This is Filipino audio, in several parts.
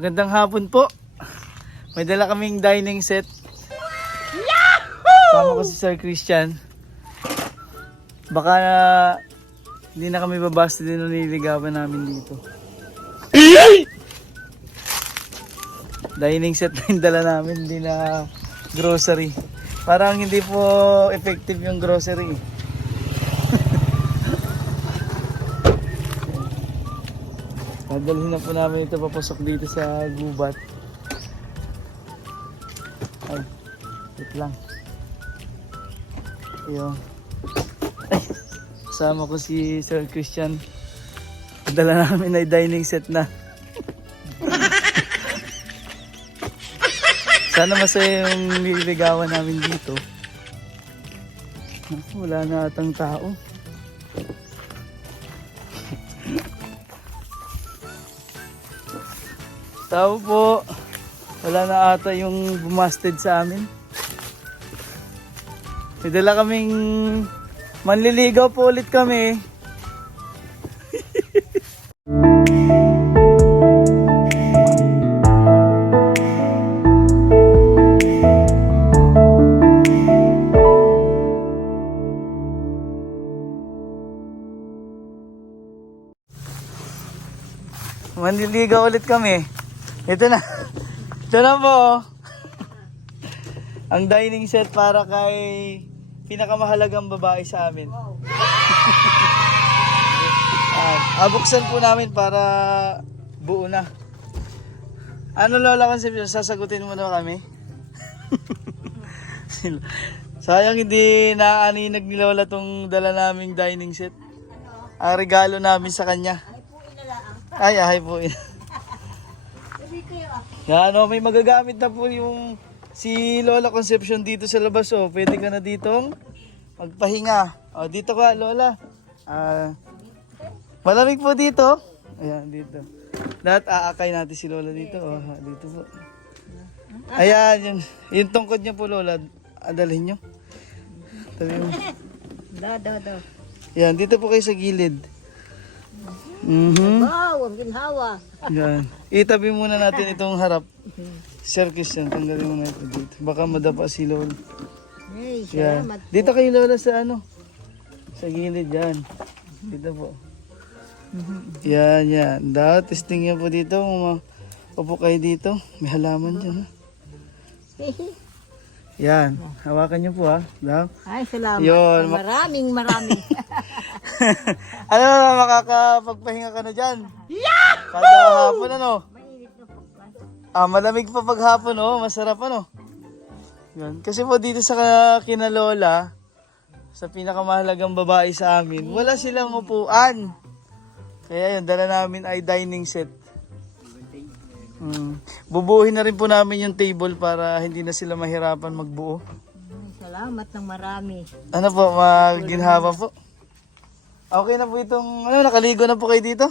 Magandang hapon po. May dala kaming dining set. Yahoo! Sama ko si Sir Christian. Baka hindi na kami babasta din ng nililigawan namin dito. Dining set na yung dala namin, hindi na grocery. Parang hindi po effective yung grocery. Dadalhin na po namin ito papasok dito sa gubat. Ay, wait lang. Ayun. Ay, kasama ko si Sir Christian. Dala namin ay dining set na. Sana masaya yung nililigawan namin dito. Wala na atang tao. Tao po. Wala na ata yung bumasted sa amin. May dala kaming manliligaw po ulit kami. Manliligaw ulit kami. Ito na. Ito na po. Ang dining set para kay pinakamahalagang babae sa amin. Buksan po namin para buo na. Ano Lola Concepcion? Sasagutin mo na kami? Sayang hindi naaninag ni Lola tong dala naming dining set. Ang regalo namin sa kanya. Ay, po. Yan, may magagamit na po yung si Lola Concepcion dito sa labas. Oh. Pwede ka na ditong magpahinga. Oh, dito ka, Lola. Malamig po dito. Ayan, dito. Lahat aakay natin si Lola dito. Oh, dito po. Ayan, yung tungkod niya po, Lola. Adalhin nyo. Tabi mo. Yan, dito po kayo sa gilid. Wow, ang ginhawa. Yan. Itabi muna natin itong harap. Sir Christian, tanggalin mo na ito dito. Baka madapa si Lola. Hey, Yan. salamat po. Dito kayo Lola sa sa gilid yan. Dito po. Yan. Testing niyo po dito. Upo kayo dito. May halaman dyan. Yan. Hawakan niyo po ha. Ay, salamat. Yun. Maraming. Ano na, makakapagpahinga ka na dyan? Kada hapon ano? Malamig pa paghapon masarap ano? Yan. Kasi po dito sa kina Lola, sa pinakamahalagang babae sa amin, wala silang upuan. Kaya yun, dala namin ay dining set. Bubuhin na rin po namin yung table para hindi na sila mahirapan magbuo. Salamat ng marami. Ano po, maginhawa po? Okay na po itong, nakaligo na po kayo dito?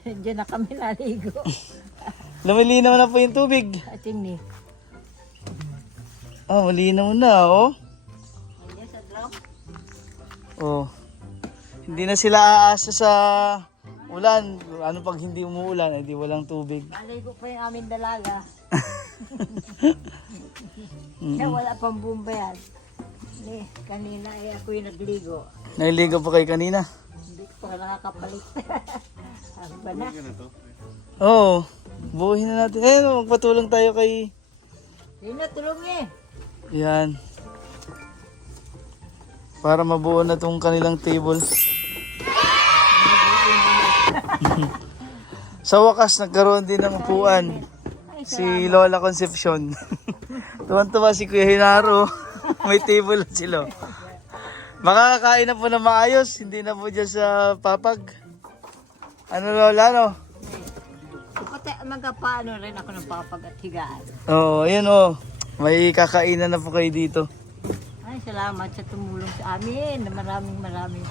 Diyan na kami naligo. Lumilinaw na po yung tubig. Ating ni. Malinaw na, Ayan sa drum. Hindi na sila aasa sa ulan. Ano pag hindi umuulan, di walang tubig. Naligo pa yung aming dalaga. Kaya wala pang bumbayan. Kanina ay ako yung nagligo. Nailigo pa kayo kanina? Hindi ko pa nakakapalit. Ang bana. Buuhin na natin. Magpatulong tayo kay... Yun na, tulong eh. Yan. Para mabuo na tong kanilang table. Sa wakas, nagkaroon din ng upuan. Si Lola Concepcion. Tuwan-tuwa si Kuya Hinaro. May table na sila. Makakakain na po na maayos. Hindi na po dyan sa papag. Ano Lola, no? Pati magpaano rin ako ng papag at higaan. Ayun May kakainan na po kayo dito. Ay, salamat sa tumulong sa amin. Maraming.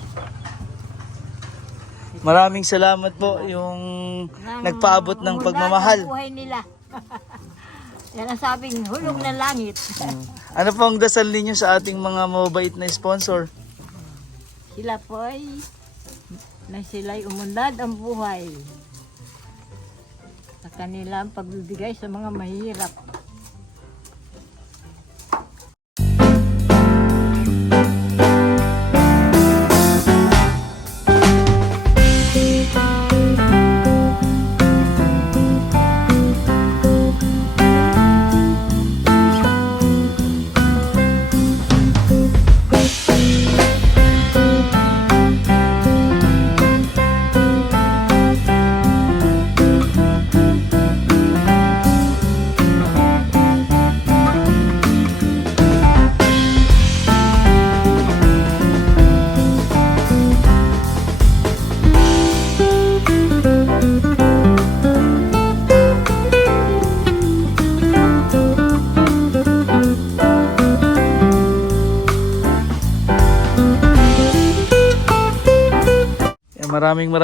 Maraming salamat po yung nagpaabot ng pagmamahal. Ang buhay nila. Yan ang sabing hulog ng langit. Ano po ang dasal ninyo sa ating mga mabait na sponsor? Sila po ay na sila'y umunlad ang buhay. Sa kanila ang pagbibigay sa mga mahirap.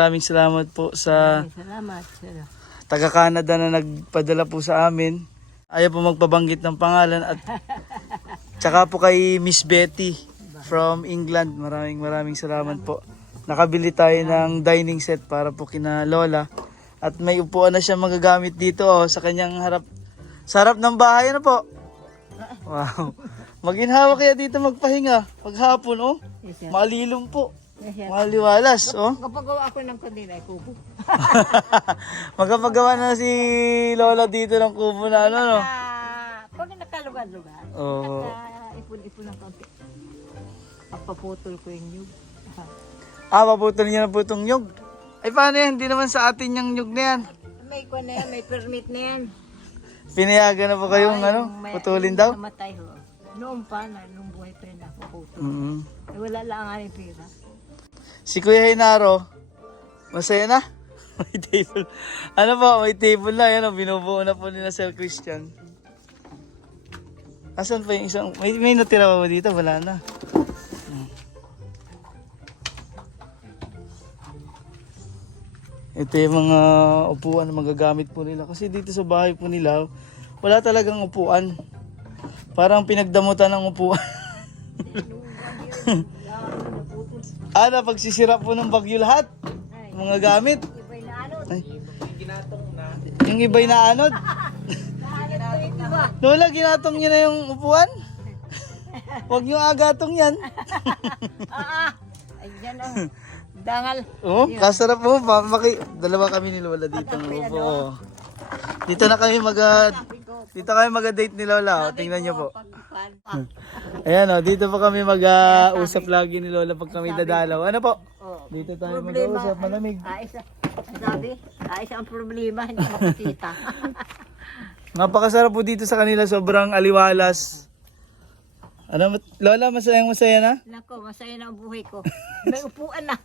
Maraming salamat po sa Salamat, sir. taga Canada na nagpadala po sa amin. Ayaw po magpabanggit ng pangalan at tsaka po kay Miss Betty from England. Maraming salamat po. Nakabili tayo ng dining set para po kina Lola. At may upuan na siya magagamit dito sa kanyang harap. Sa harap ng bahay na po. Wow. Maginhawa kaya dito magpahinga. Paghapon Yes, sir. malilom po. Yes, sir. Maliwalas Kapag gawa ako ng kundi ay kubo. Magkapagawa na si Lola dito ng kubo na ano. Pag nakalugar-lugar, Oo. ipon-ipon ng kaunti. Papaputol ko yung nyug. Paputol niya na po itong nyug. Ay paano yan? Hindi naman sa atin yung nyug na yan. May kwan na yan, may permit na yan. Pinayagan na po kayong putulin daw? Namatay ho. Noong pa na, nung buhay pa rin ako putol. Mm. Eh, wala lang nga rin pera. Si Kuya Henaro, masaya na? May table. Ano po, may table na. Yan, binubuo na po nila Sir Christian. Asan pa yung isang... May natira pa ba dito? Wala na. Ito yung mga upuan na magagamit po nila. Kasi dito sa bahay po nila, wala talagang upuan. Parang pinagdamutan ng upuan. Pagsisira po ng bagyo lahat. Mga gamit. Iba'y na ano? Ay. Yung iba'y naanod. Lola, ginatong niyo na yung upuan? Huwag niyo agatong yan. Ay, dyan ang dangal. Oh, kasarap po. Dalawa kami ni Lola dito. Opo. Dito na kami dito kami mag-date ni Lola. Tingnan niyo po. Ayan dito pa kami mag-usap lagi ni Lola pag kami dadalaw. Ano po? Dito tayo mag-usap, malamig. Ayos ang problema, hindi makikita. Napakasarap po dito sa kanila, sobrang aliwalas. Ano, Lola, masaya na? Nako, masaya na ang buhay ko. May upuan na.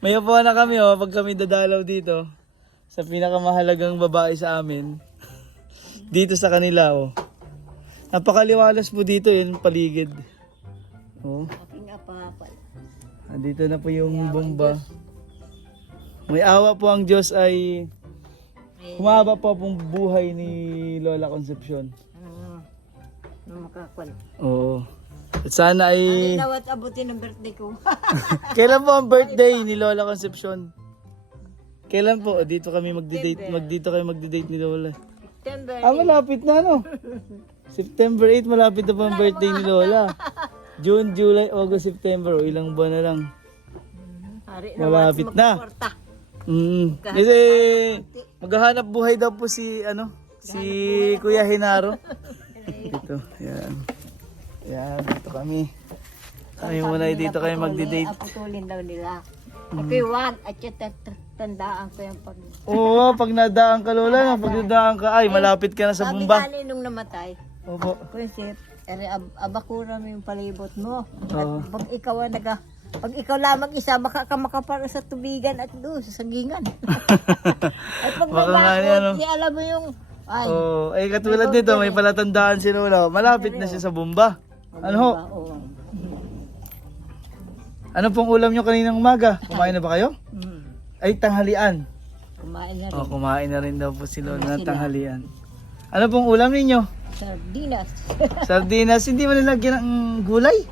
May upuan na kami pag kami dadalaw dito. Sa pinakamahalagang babae sa amin. Dito sa kanila Napakaliwalas po dito, yun paligid. Aking apapal. Andito na po yung bomba. May awa po ang Diyos ay humaba po pong buhay ni Lola Concepcion. Nung makakwal. Oo. At sana ay... Nawat abutin ang birthday ko. Kailan po ang birthday ni Lola Concepcion? Kailan po? Dito kami magdi-date. Dito kayo magdi-date ni Lola. September. Malapit na September 8, malapit na po ang birthday ni Lola. June, July, August, September. Ilang buwan na lang. Malapit na. Kasi maghahanap buhay daw po si Kuya Henaro. Dito, yan. Yan, dito kami. Kami muna dito kayo magdi-date. Aputulin daw nila. Okay, wag. At tandaan ko yung pag... Oo, pag nadaan ka Lola, pag nadaan ka, ay malapit ka na sa Sabi bumba. nga nung namatay, Opo. Prinsip, abakura mo yung palibot mo. Oo. At pag ikaw lamang isa, baka ka makaparo sa tubigan at doon, sa sagingan. At pag Baka nga yan, di alam mo yung... Ay, Katulad nito, may palatandaan si Lola. Malapit na siya sa bumba. Ano ho? oo. Ano pong ulam nyo kaninang umaga? Kumain na ba kayo? Ay, tanghalian. Kumain na rin. Kumain na rin daw po si Lola ng tanghalian. Ano pong ulam ninyo? Sardinas. Sardinas, hindi mo nilagyan ng gulay?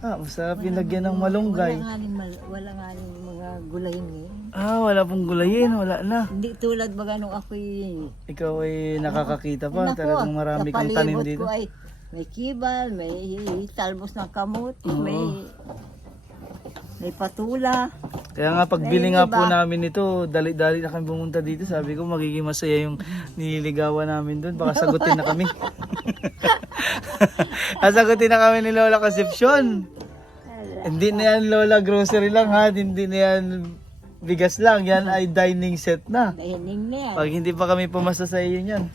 Masarap yung lagyan ng malunggay. Wala nga rin mga gulay ngayon. Wala pong gulayin, wala na. Hindi tulad baga nung ako'y... Ikaw ay nakakakita pa, Naku, talagang marami sa kang tanim palibot dito. ko ay may kibal, may talbos ng kamot, may patula. Kaya nga pagbili nga po iba. namin ito, dali-dali na kami pumunta dito. Sabi ko magiging masaya yung nililigawan namin doon. Baka sagutin na kami. Sagutin na kami ni Lola Concepcion. Hindi na yan Lola grocery lang ha. Hindi na yan bigas lang. Yan ay dining set na. Dahining na yan. Pag hindi pa kami pumasa sa iyo yan.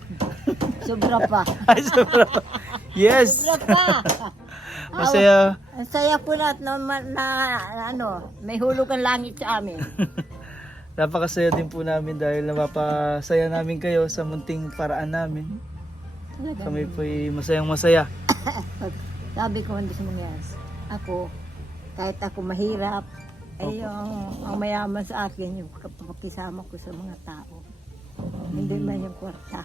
Sobra pa. Ay, sobra pa. Yes! Sobra pa. Masaya. Ang saya po may hulog ang langit sa amin. Napakasaya din po namin dahil napapasaya namin kayo sa munting paraan namin. Kami po'y masayang masaya. Sabi ko hindi sa mangyari. Ako, kahit ako mahirap, ay ang mayaman sa akin yung kapakisama ko sa mga tao. Hindi man yung kwarta.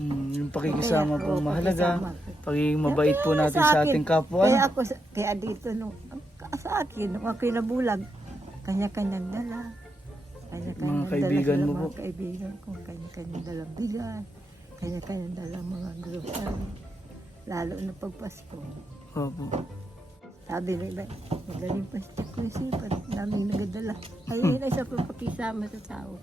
Yung pakikisama po Kaya, mahalaga. pakikisama. Pagiging mabait po Kaya natin sa sa akin, ating kapwa. Kaya ako, kaya dito sa akin, nung ako'y nabulag, kanya-kanyang dala. Kanya-kanyang Mga kaibigan dala mo sila, po. mga kaibigan ko, kanya-kanyang dalang bigas, kanya-kanyang dalang mga grocery. Lalo na pagpasko. Opo. Sabi na iba, magaling pa si Kuisipan, daming nagadala. Ayun ay sa pagpakisama sa tao.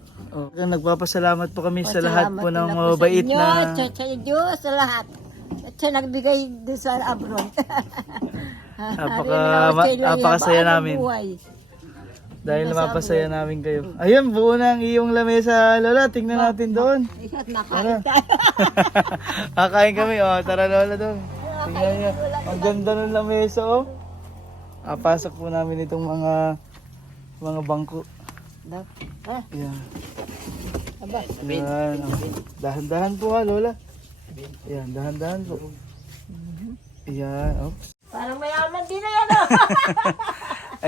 Kaya nagpapasalamat po kami sa lahat po ng Salamat mabait sa inyo, na... sa Diyos, sa lahat. At sa nagbigay doon sa abroad. Napakasaya namin. Dahil napapasaya namin kayo. Ayun, buo na ang iyong lamesa, Lola. Tingnan natin doon. Isa't nakain tayo. Kakain kami, tara Lola doon. Tingnan niyo, ang ganda ng lamesa, Pasok po namin itong mga bangko. Yan. Aba, Yan. Dahan-dahan po Lola. Yan, dahan-dahan po. Yan, parang mayaman din na yan,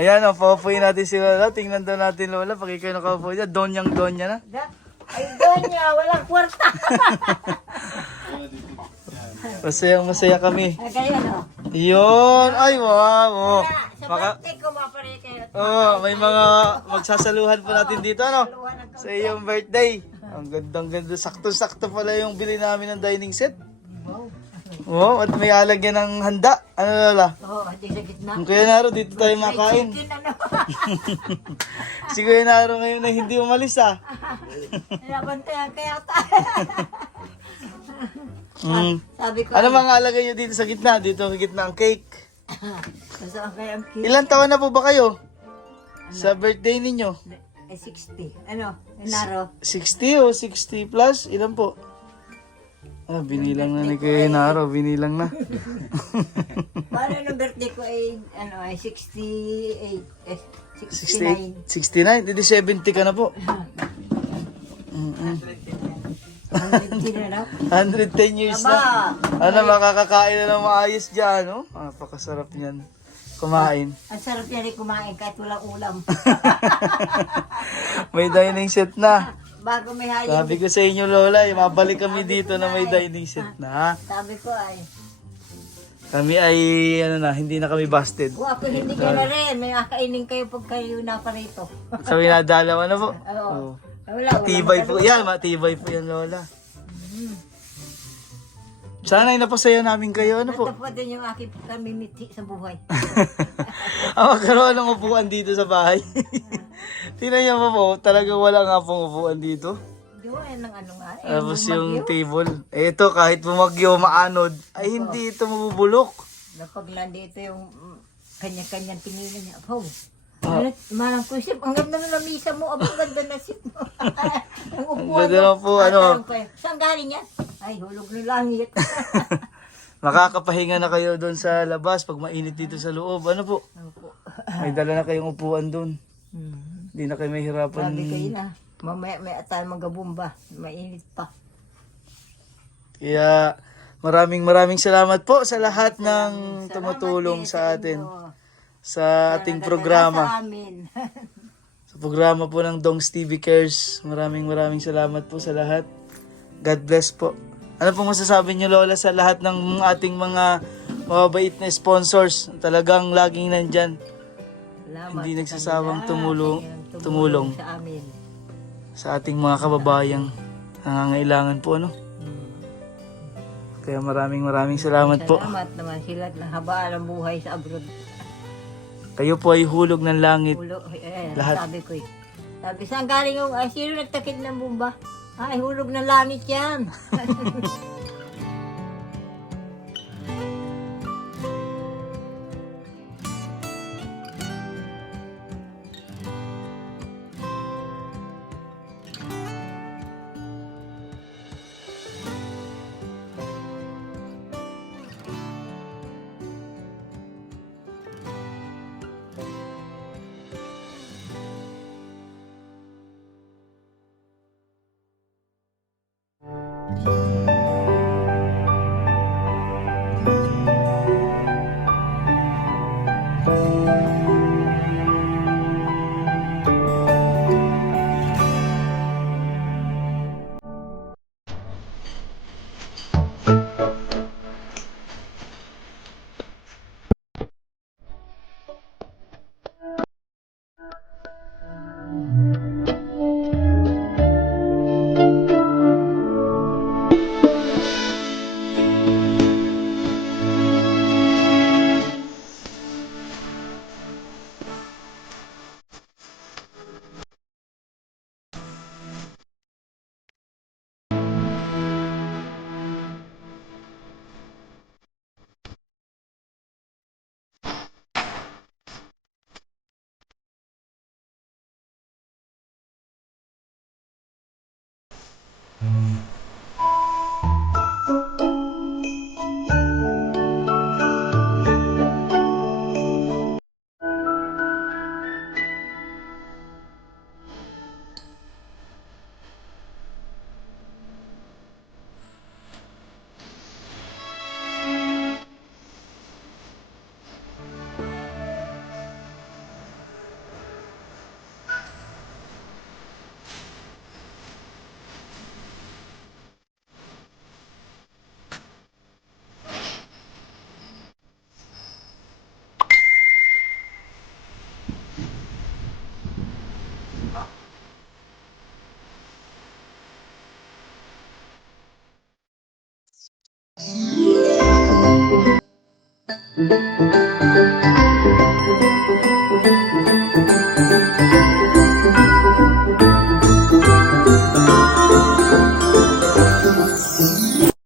Ayan, paupuin natin si Lola. Tingnan daw natin Lola. Pag ikaw nakaupo niya, donyang-donya na. Ay, doon niya, walang kwarta. Masaya kami. Kaya, Yun! Ay, wow! Sa Maka- birthday ko, mapare kayo. may mga magsasaluhan po natin dito, Sa iyong birthday. Ang gandang-ganda. Sakto-sakto pala yung bili namin ng dining set. At may alagyan ng handa. Ano Lola? Oo, di sa gitna. Kung Kuya Naro, dito tayo makain. Chicken, ano? Si Kuya Naro ngayon na hindi umalis Nabantayan kaya tayo. Sabi ko, Ano mga alagay nyo dito sa gitna? Dito sa gitna ang cake. saan kaya ang cake? Ilan taon na po ba kayo? Sa birthday ninyo? Ay, 60. Ano? Naro? 60 o 60 plus? Ilan po? Binilang na ni Kuya Naro. Binilang na. Paano nung birthday ko ay, ay 68. 68, 69? Hindi 70 ka na po. 110 years na. Makakakain na ng maayos dyan, Napakasarap niyan. Kumain. Ang sarap yan ay kumain kahit walang ulam. May dining set na. Bago may hayop. Sabi ko sa inyo, Lola, mabalik kami dito na may dining set na. Sabi ko ay, Kami ay, hindi na kami busted. kung ako hindi ka na rin, may kakainin kayo pag kayo na pa rito. Sabi na, dalawa na po. Oo. Wala, Matibay po yan, matibay po yan, Lola. Sana ay napasaya namin kayo, ano po? Ito po din yung aking pamimiti sa buhay. Magkaroon ng upuan dito sa bahay. Tingnan niyo po, talagang wala nga pong upuan dito. Diyan ng ano nga. Tapos yung table. Ito, kahit bumagyo, maanod, ay hindi ito mabubulok. Kapag nandito yung kanya-kanyang tinginan niya. Oh, manang kusip, ang ganda na lamisa mo, ang ganda na sit mo. Ang upuan Ganda na po, Saan galing yan? Ay, hulog ng langit. Makakapahinga na kayo doon sa labas pag mainit dito sa loob. Ano po? Opo. May dala na kayong upuan doon. Hindi na kayo mahirapan. Sabi kayo na, mamaya may tayo magabumba. Mainit pa. Kaya maraming salamat po sa lahat ng tumutulong sa atin. Sa ating programa. Sa amin. Sa programa po ng Dongs TV Cares. Maraming salamat po sa lahat. God bless po. Ano pong masasabi niyo, Lola, sa lahat ng ating mga mababait na sponsors? Talagang laging nandyan. Salamat Hindi sa nagsasawang kanila. tumulong. Kayong tumulong sa amin. sa ating mga kababayang nangangailangan po, ano? Hmm. Kaya maraming salamat po. Salamat naman sila ng habaan ng buhay sa abroad. Kayo po ay hulog ng langit. Lahat. Sabi ko eh. Sabi, saan galing yung, ay, sino nagtakip ng bomba? Ay, hulog ng langit yan.